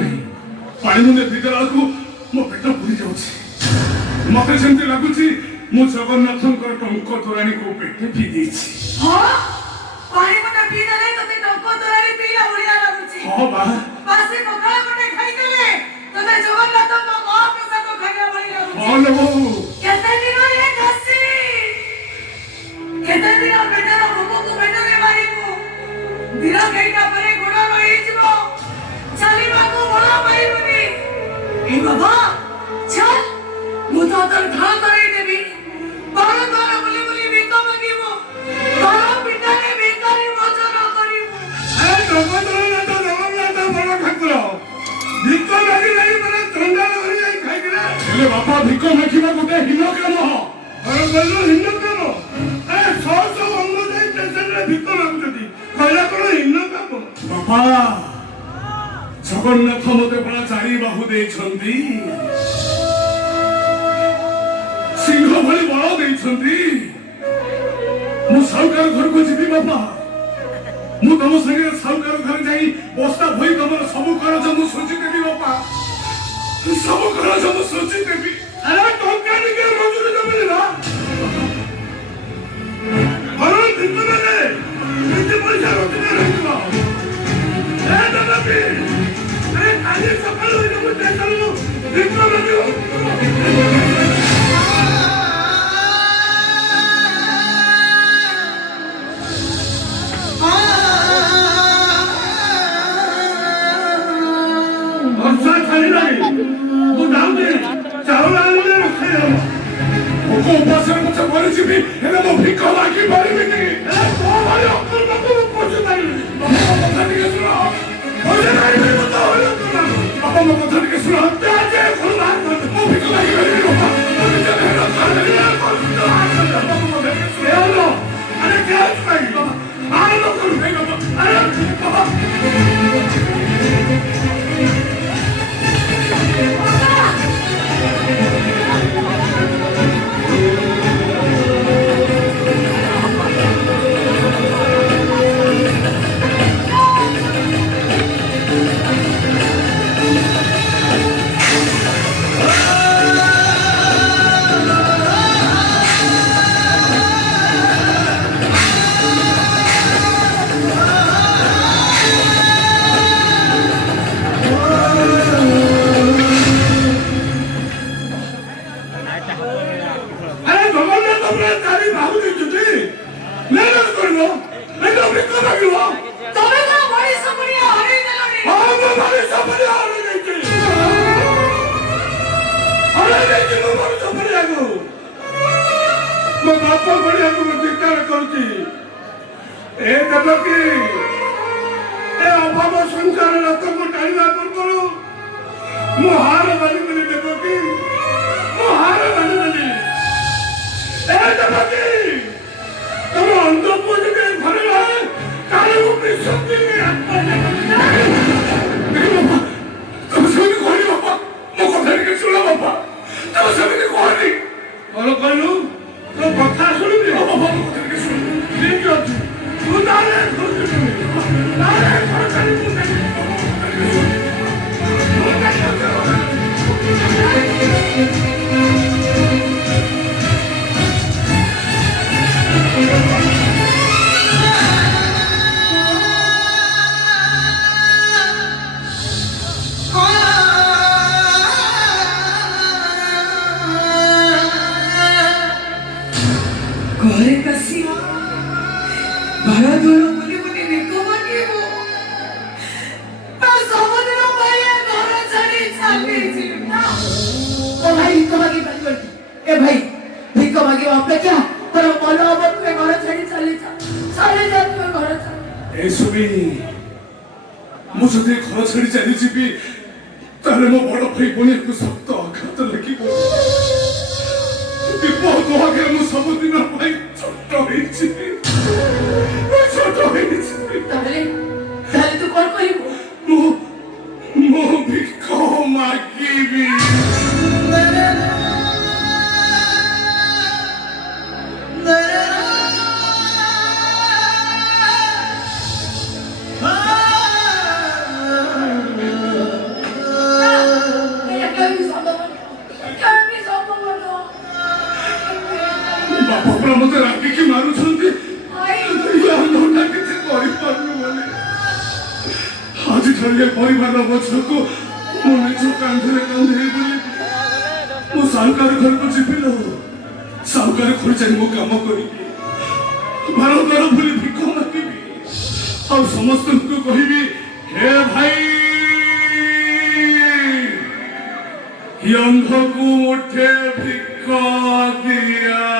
नहीं पानी मुंडे भीतर को मो पेट पुरी जाउछि मते सेंति लागुछि मु जगन्नाथंकर टंक तोराणी को पेटे पी देछि हां पानी मुंडे पी देले तते टंक तोराणी पीला बढ़िया लागुछि हां बा पासे पखाल कोटे खाई देले तते जगन्नाथंक महाप्रसाद खाइला बढ़िया लागुछि हां लो केते दिन रे कासी केते दिन बेटा भोग को बेटा रे मारिबो दिन कईटा परे गोड़ा रही जिवो चलीबा को बड़ा पाइबनी ए बाबा चल मु तो तर घा करे देबी बार बार बोली बोली बेका मांगीबो बार पिटारे बेकारी वचन करिबो ए जगन्नाथ बड़ ठाकुर भिक मागी नहीं माने चंडाल भरी जाई खाई दिले हेले बापा भिक माखिबा गोटे हिन काम अरे बोलो हिन काम ए सौ सौ अंग जाई स्टेशन रे भिक मागुछती कहला कोन हिन काम बापा जगन्नाथ मते बड़ा चारि बाहु देछंती सिंह भली बल देछंती मु साउकार घर को जीवी बापा मु तम संगे साउकार घर जाई बस्ता भई तमर सब करज मु सोची देबी बापा सब करज मु सोची देबी अरे टंका निके मजूरी देबी ना अरे दिन में कितने पैसा रोजगार होइबो ए दादा भी अरे काली सकाळ होई मु देखलु दिन में उपासन मुझे मरी जीवी हेले मो भिक मागी परिबिनी ए तो भाई अक्कल मको पोछु नाही बाबा कथा के सुनो ओले नाही मो तो होलो बाबा मो कथा के सुनो ताजे फुलवा मो भिक मागी परिबिनी बाबा ओले जने हेला खाने या कोन तो हाथ बाबा मो के सुनो हेलो अरे क्या है बाबा आरे लो कर भाई बाबा अरे बाबा बापा बढ़िया को धिक्कार करुची ए देवकी ए अभाव संसार रथ को टाइला पूर्व मु हार बाली बोली देवकी मु हार बाली बोली ए देवकी तुम अंध पूज के घर रहे काले वो विश्वती में आत्मा देखो बाबा तुम सभी कोई बाबा मु कथा के सुना बाबा तुम सभी कोई और कहलू तो कथा सुनिबी बाबा बाबा कथा के सुन ठीक अछि तू नारे सुनिबी नारे सरकारी मुंडे घरे कसी भरा दूर बोली बोली बेको मांगीबो ता समुद्र माया घर छाड़ी चाली जीवना ओ भाई भिक मांगी बंदी ए भाई भिक मांगी अपेक्षा तर मन अब तू घर छाड़ी चली जा तू घर छाड़ी ए सुबी मु जदि घर छाड़ी चली जीवी ताले मो बड़ भाई बनी को सख्त आघात लगिबो विपद आगे मु सब दिन भाई छोट होइछि ताले तू कौन करिबो मो भिक मागिबी ବାପା ମତେ ରାଗିକି ମାରୁଛନ୍ତି ଭାଇ ଏ ଅନ୍ଧଟା କିଛି କରିପାରୁନି ବୋଲି ଆଜିଠାରୁ ଏ ପରିବାର ବୋଝକୁ ମୁଁ ନିଜ କାନ୍ଧରେ କାନ୍ଧେଇ ବୋଲି ମୁଁ ସାହୁକାର ଘରକୁ ଯିବି ଲୋ ସାହୁକାର ଘର ଯାଇ ମୁଁ କାମ କରିବି ଭାରତର ଭୁଲି ଭିକ ମାଗିବି ଆଉ ସମସ୍ତଙ୍କୁ କହିବି ହେ ଭାଇ ଏ ଅନ୍ଧକୁ ମୁଠେ ଭିକ ଦିଆ